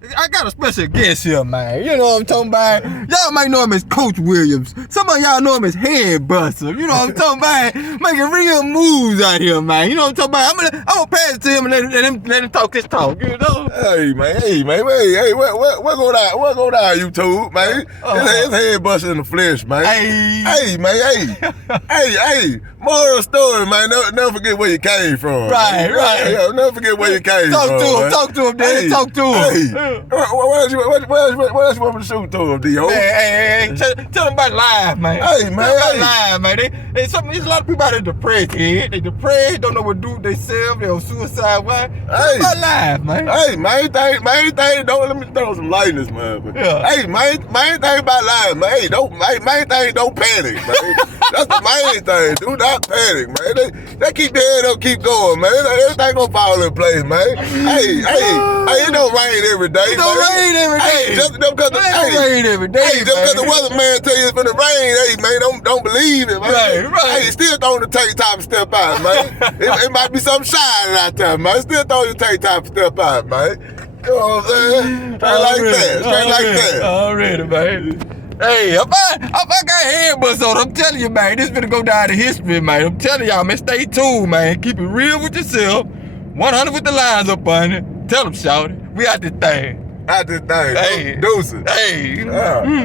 I got a special guest here, man. You know what I'm talking about? Y'all might know him as Coach Williams. Some of y'all know him as Head Buster. You know what I'm talking about? Making real moves out here, man. You know what I'm talking about? I'm gonna pass it to him and let him talk his talk. You know? Hey, man. What go down, YouTube, man? It's Head Buster in the flesh, man. Hey, man. Hey. Moral story, man. Never forget where you came from. Right. Yo, never forget where you came from. Talk to him, Daddy. Talk to him. Hey. What else you want me to shoot to him, D.O.? Hey, tell them about life, man. Hey, man. Life, man. There's a lot of people out there depressed, kid. They depressed, don't know what to do with themselves, they're on suicide. Why? Tell them about life, man. Hey, main thing, let me throw some light in this, man. Yeah. Hey, main thing about life, man. Hey, main thing, don't panic, man. That's the main thing. Do not panic, man. They keep their head up, keep going, man. Everything gonna fall in place, man. Hey, it don't rain every day. It don't rain every day. Hey, just because rain every day. Hey, just because the weatherman tell you it's gonna rain, hey, man, don't believe it, man. Right. Hey, still throwing the tank top and step out, man. it might be something shining out there, man. Still throwing the tank top and step out, man. You know what I'm saying? Straight like that. Already, man. Hey, if I got Head Bust on, I'm telling you, man, this finna go down to history, man. I'm telling y'all, man, stay tuned, man. Keep it real with yourself. 100 with the lines up on it. Tell them, shout it. We out this thing. Hey. Deuces. Hey. Yeah.